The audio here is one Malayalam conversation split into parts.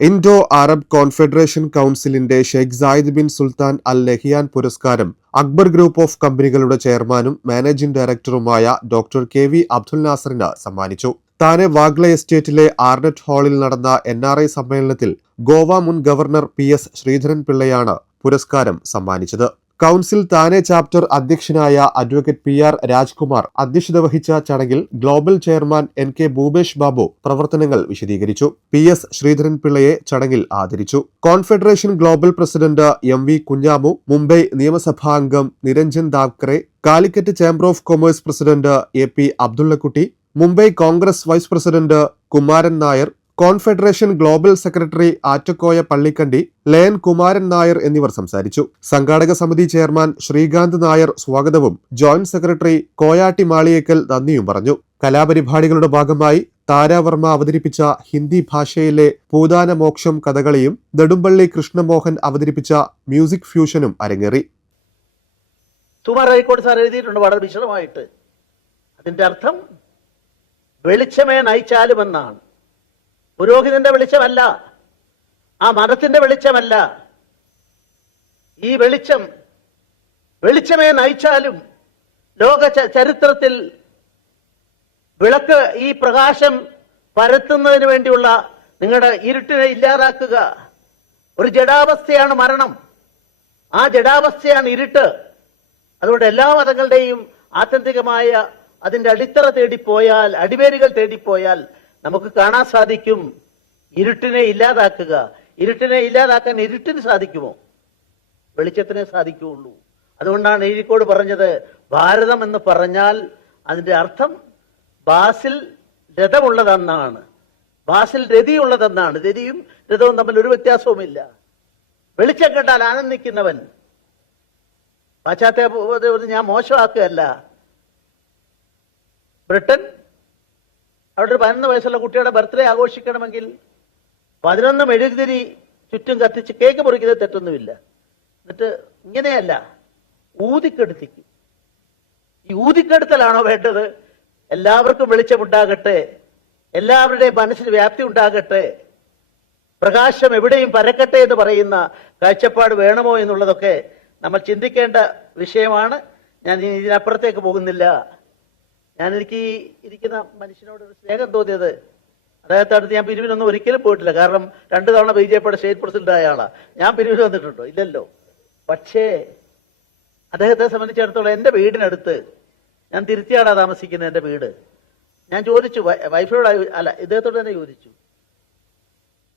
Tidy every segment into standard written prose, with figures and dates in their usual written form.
ഇൻഡോ അറബ് കോൺഫെഡറേഷൻ കൗൺസിലിന്റെ Sheikh Zayed bin Sultan Al Nahyan പുരസ്കാരം അക്ബർ ഗ്രൂപ്പ് ഓഫ് കമ്പനികളുടെ ചെയർമാനും മാനേജിംഗ് ഡയറക്ടറുമായ ഡോക്ടർ കെ.വി. അബ്ദുൽ നാസറിന് സമ്മാനിച്ചു. താനെ വാഗ്ല എസ്റ്റേറ്റിലെ ആർനെറ്റ് ഹാളിൽ നടന്ന NRI സമ്മേളനത്തിൽ ഗോവ മുൻ ഗവർണർ P.S. ശ്രീധരൻ പിള്ളയാണ് പുരസ്കാരം സമ്മാനിച്ചത്. കൗൺസിൽ താനെ ചാപ്റ്റർ അധ്യക്ഷനായ അഡ്വക്കേറ്റ് P.R. രാജ്കുമാർ അധ്യക്ഷത വഹിച്ച ചടങ്ങിൽ global chairman N.K. Bhupesh Babu പ്രവർത്തനങ്ങൾ വിശദീകരിച്ചു. P.S. ശ്രീധരൻ പിള്ളയെ ചടങ്ങിൽ ആദരിച്ചു. Confederation global president M.V. Kunhamu, Mumbai നിയമസഭാംഗം Niranjan Davkhare, Calicut chamber of commerce president A.P. Abdullakutty, Mumbai Congress vice president Kumaran Nair, confederation global secretary Attakoya Pallikandi, lion Kumaran Nair എന്നിവർ സംസാരിച്ചു. സംഘാടക സമിതി ചെയർമാൻ ശ്രീകാന്ത് നായർ സ്വാഗതവും ജോയിന്റ് സെക്രട്ടറി കോയാട്ടി മാളിയേക്കൽ നന്ദിയും പറഞ്ഞു. കലാപരിപാടികളുടെ ഭാഗമായി താരാവർമ്മ അവതരിപ്പിച്ച ഹിന്ദി ഭാഷയിലെ പൂതാന മോക്ഷം കഥകളിയും നെടുമ്പള്ളി കൃഷ്ണമോഹൻ അവതരിപ്പിച്ച മ്യൂസിക് ഫ്യൂഷനും അരങ്ങേറി. സാർ എഴുതിയിട്ടുണ്ട് വളരെ വിശദമായിട്ട്. അതിന്റെ അർത്ഥം വെളിച്ചമേ നയിച്ചാലുമെന്നാണ്. പുരോഹിതന്റെ വെളിച്ചമല്ല, ആ മതത്തിന്റെ വെളിച്ചമല്ല. ഈ വെളിച്ചമേ നയിച്ചാലും ലോക ചരിത്രത്തിൽ വിളക്ക് ഈ പ്രകാശം പരത്തുന്നതിന് വേണ്ടിയുള്ള നിങ്ങളുടെ ഇരുട്ടിനെ ഇല്ലാതാക്കുക. ഒരു ജഡാവസ്ഥയാണ് മരണം, ആ ജഡാവസ്ഥയാണ് ഇരുട്ട്. അതുകൊണ്ട് എല്ലാ മതങ്ങളുടെയും ആത്യന്തികമായ അതിന്റെ അടിത്തറ തേടിപ്പോയാൽ, അടിവേരുകൾ തേടിപ്പോയാൽ നമുക്ക് കാണാൻ സാധിക്കും ഇരുട്ടിനെ ഇല്ലാതാക്കുക. ഇരുട്ടിനെ ഇല്ലാതാക്കാൻ ഇരുട്ടിന് സാധിക്കുമോ? വെളിച്ചത്തിനെ സാധിക്കുകയുള്ളൂ. അതുകൊണ്ടാണ് എഴുതിക്കോട് പറഞ്ഞത്, ഭാരതം എന്ന് പറഞ്ഞാൽ അതിന്റെ അർത്ഥം ബാസിൽ രഥമുള്ളതെന്നാണ്, ബാസിൽ രതിയുള്ളതെന്നാണ്. രതിയും രഥവും തമ്മിൽ ഒരു വ്യത്യാസവുമില്ല. വെളിച്ചം കണ്ടാൽ ആനന്ദിക്കുന്നവൻ. പാശ്ചാത്യ ഞാൻ മോശമാക്കുകയല്ല. ബ്രിട്ടൻ അവിടെ ഒരു 11 വയസ്സുള്ള കുട്ടിയുടെ ബർത്ത്ഡേ ആഘോഷിക്കണമെങ്കിൽ 11 മെഴുകുതിരി ചുറ്റും കത്തിച്ച് കേക്ക് മുറിക്കുന്നത് തെറ്റൊന്നുമില്ല. എന്നിട്ട് ഇങ്ങനെയല്ല, ഊതിക്കെടുത്തിക്കും. ഈ ഊതിക്കെടുത്തലാണോ വേണ്ടത്? എല്ലാവർക്കും വെളിച്ചമുണ്ടാകട്ടെ, എല്ലാവരുടെയും മനസ്സിന് വ്യാപ്തി ഉണ്ടാകട്ടെ, പ്രകാശം എവിടെയും പരക്കട്ടെ എന്ന് പറയുന്ന കാഴ്ചപ്പാട് വേണമോ എന്നുള്ളതൊക്കെ നമ്മൾ ചിന്തിക്കേണ്ട വിഷയമാണ്. ഞാൻ ഇതിനപ്പുറത്തേക്ക് പോകുന്നില്ല. എനിക്ക് ഇരിക്കുന്ന മനുഷ്യനോട് ഒരു സ്നേഹം തോന്നിയത്, അദ്ദേഹത്തെ അടുത്ത് ഞാൻ പിരിവിനൊന്നും ഒരിക്കലും പോയിട്ടില്ല. കാരണം 2 തവണ BJPയുടെ സ്റ്റേറ്റ് പ്രസിഡന്റ് ആയ ആളാ. ഞാൻ പിരിവിന് വന്നിട്ടുണ്ടോ? ഇല്ലല്ലോ. പക്ഷേ അദ്ദേഹത്തെ സംബന്ധിച്ചിടത്തോളം എൻ്റെ വീടിനടുത്ത്, ഞാൻ തിരുത്തിയാടാ താമസിക്കുന്നത് എൻ്റെ വീട്. ഞാൻ ചോദിച്ചു വൈഫിനോട്, അല്ല ഇദ്ദേഹത്തോട് തന്നെ ചോദിച്ചു.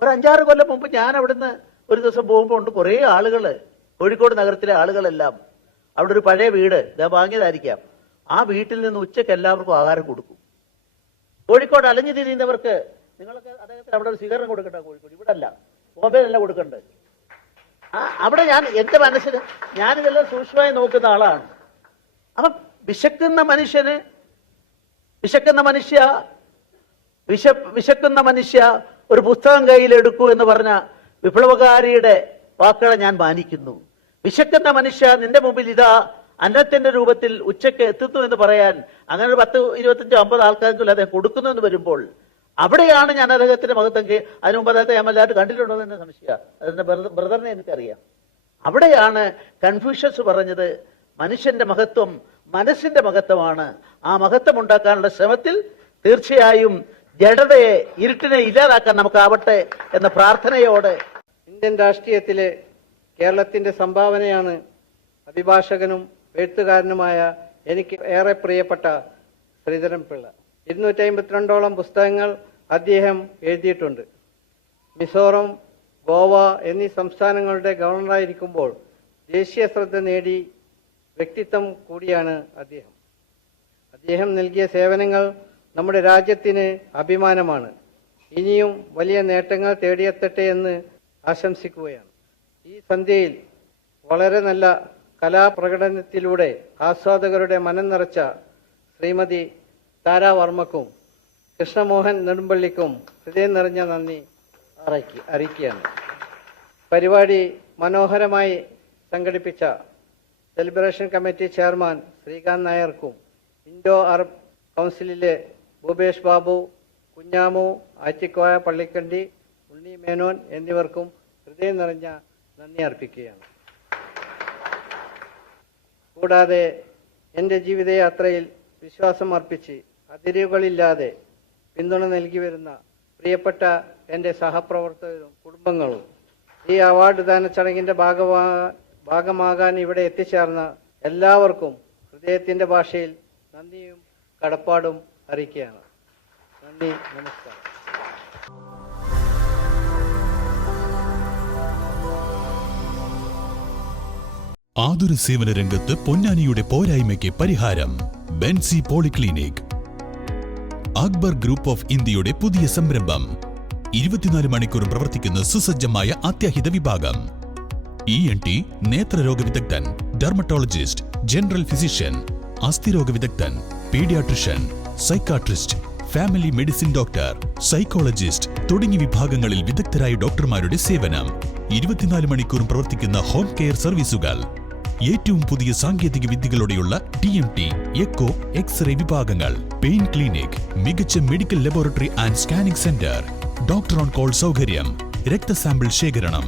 ഒരു 5-6 കൊല്ലം മുമ്പ് ഞാൻ അവിടുന്ന് ഒരു ദിവസം പോകുമ്പോൾ ഉണ്ട് കുറേ ആളുകൾ, കോഴിക്കോട് നഗരത്തിലെ ആളുകളെല്ലാം അവിടെ ഒരു പഴയ വീട് ഞാൻ വാങ്ങിയതായിരിക്കാം, ആ വീട്ടിൽ നിന്ന് ഉച്ചയ്ക്ക് എല്ലാവർക്കും ആഹാരം കൊടുക്കും. കോഴിക്കോട് അലഞ്ഞു തിരിയുന്നവർക്ക് നിങ്ങളൊക്കെ അദ്ദേഹത്തിന് അവിടെ ഒരു സ്വീകരണം കൊടുക്കട്ടെ. കോഴിക്കോട് ഇവിടെ അല്ല, ബോംബെയിലല്ല കൊടുക്കണ്ടേ. അവിടെ എൻ്റെ മനസ്സിന് ഞാനിതെല്ലാം സൂക്ഷ്മമായി നോക്കുന്ന ആളാണ്. അപ്പം വിശക്കുന്ന മനുഷ്യ ഒരു പുസ്തകം കയ്യിലെടുക്കൂ എന്ന് പറഞ്ഞ വിപ്ലവകാരിയുടെ വാക്കുകളെ ഞാൻ മാനിക്കുന്നു. വിശക്കുന്ന മനുഷ്യ, നിന്റെ മുമ്പിൽ ഇതാ അന്നത്തിന്റെ രൂപത്തിൽ ഉച്ചയ്ക്ക് എത്തുന്നു എന്ന് പറയാൻ അങ്ങനെ ഒരു 10, 25, 50 ആൾക്കാർക്കുള്ള അദ്ദേഹം കൊടുക്കുന്നു എന്ന് വരുമ്പോൾ അവിടെയാണ് ഞാൻ അദ്ദേഹത്തിന്റെ മഹത്വം. അതിനു മുമ്പ് അദ്ദേഹത്തെ ഞാൻ വല്ലാതെ കണ്ടിട്ടുണ്ടോ എന്ന് സംശയ. അതിന്റെ ബ്രദറിനെ എനിക്കറിയാം. അവിടെയാണ് കൺഫ്യൂഷ്യസ് പറഞ്ഞത്, മനുഷ്യന്റെ മഹത്വം മനസ്സിന്റെ മഹത്വമാണ്. ആ മഹത്വം ഉണ്ടാക്കാനുള്ള ശ്രമത്തിൽ തീർച്ചയായും ജഡതയെ, ഇരുട്ടിനെ ഇല്ലാതാക്കാൻ നമുക്കാവട്ടെ എന്ന പ്രാർത്ഥനയോടെ ഇന്ത്യൻ രാഷ്ട്രീയത്തിലെ കേരളത്തിന്റെ സംഭാവനയാണ് അഭിഭാഷകനും എഴുത്തുകാരനുമായ എനിക്ക് ഏറെ പ്രിയപ്പെട്ട ശ്രീധരൻ പിള്ള. 252ഓളം പുസ്തകങ്ങൾ അദ്ദേഹം എഴുതിയിട്ടുണ്ട്. മിസോറം, ഗോവ എന്നീ സംസ്ഥാനങ്ങളുടെ ഗവർണറായിരിക്കുമ്പോൾ ദേശീയ ശ്രദ്ധ നേടി വ്യക്തിത്വം കൂടിയാണ് അദ്ദേഹം. അദ്ദേഹം നൽകിയ സേവനങ്ങൾ നമ്മുടെ രാജ്യത്തിന് അഭിമാനമാണ്. ഇനിയും വലിയ നേട്ടങ്ങൾ തേടിയെത്തട്ടെ എന്ന് ആശംസിക്കുകയാണ്. ഈ സന്ധ്യയിൽ വളരെ നല്ല കലാപ്രകടനത്തിലൂടെ ആസ്വാദകരുടെ മനം നിറച്ച ശ്രീമതി താരാവർമ്മക്കും കൃഷ്ണമോഹൻ നെടുമ്പള്ളിക്കും ഹൃദയം നിറഞ്ഞ നന്ദി അറിയിക്കുകയാണ്. പരിപാടി മനോഹരമായി സംഘടിപ്പിച്ച സെലിബ്രേഷൻ കമ്മിറ്റി ചെയർമാൻ ശ്രീകാന്ത് നായർക്കും ഇൻഡോ അറബ് കൗൺസിലിലെ ഭൂപേഷ് ബാബു, കുഞ്ഞാമു, ആറ്റിക്കോയ പള്ളിക്കണ്ടി, ഉണ്ണി മേനോൻ എന്നിവർക്കും ഹൃദയം നിറഞ്ഞ നന്ദി അർപ്പിക്കുകയാണ്. കൂടാതെ എൻ്റെ ജീവിതയാത്രയിൽ വിശ്വാസം അർപ്പിച്ച് അതിരുകളില്ലാതെ പിന്തുണ നൽകി വരുന്ന പ്രിയപ്പെട്ട എൻ്റെ സഹപ്രവർത്തകരും കുടുംബങ്ങളും ഈ അവാർഡ് ദാന ചടങ്ങിൻ്റെ ഭാഗമാകാൻ ഇവിടെ എത്തിച്ചേർന്ന എല്ലാവർക്കും ഹൃദയത്തിൻ്റെ ഭാഷയിൽ നന്ദിയും കടപ്പാടും അറിയിക്കുകയാണ്. നന്ദി, നമസ്കാരം. ആതുര സേവന രംഗത്ത് പൊന്നാനിയുടെ പോരായ്മയ്ക്ക് പരിഹാരം. Benzy polyclinic. Akbar group of ഇന്ത്യയുടെ പുതിയ സംരംഭം. 24 മണിക്കൂറും പ്രവർത്തിക്കുന്ന സുസജ്ജമായ അത്യാഹിത വിഭാഗം. ENT, നേത്രരോഗ വിദഗ്ധൻ, ഡെർമറ്റോളജിസ്റ്റ്, ജനറൽ ഫിസിഷ്യൻ, അസ്ഥിരോഗ വിദഗ്ധൻ, paediatrician, psychiatrist, family medicine doctor, psychologist തുടങ്ങിയ വിഭാഗങ്ങളിൽ വിദഗ്ധരായ ഡോക്ടർമാരുടെ സേവനം. 24 മണിക്കൂറും പ്രവർത്തിക്കുന്ന ഹോം കെയർ സർവീസുകൾ. ഏറ്റവും പുതിയ സാങ്കേതിക വിദ്യകളോടെയുള്ള TMT, എക്കോ, എക്സ്റേ വിഭാഗങ്ങൾ. പെയിൻ ക്ലിനിക്, മികച്ച medical laboratory and scanning centre, doctor on call സൗകര്യം, രക്തസാമ്പിൾ ശേഖരണം,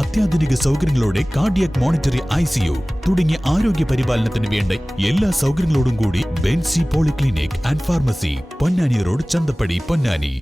അത്യാധുനിക സൗകര്യങ്ങളോടെ കാർഡിയാക് മോണിറ്ററി ICU തുടങ്ങിയ ആരോഗ്യ പരിപാലനത്തിന് വേണ്ട എല്ലാ സൗകര്യങ്ങളോടും കൂടി Benzy polyclinic and pharmacy, Ponnani road, Chanthappadi, Ponnani.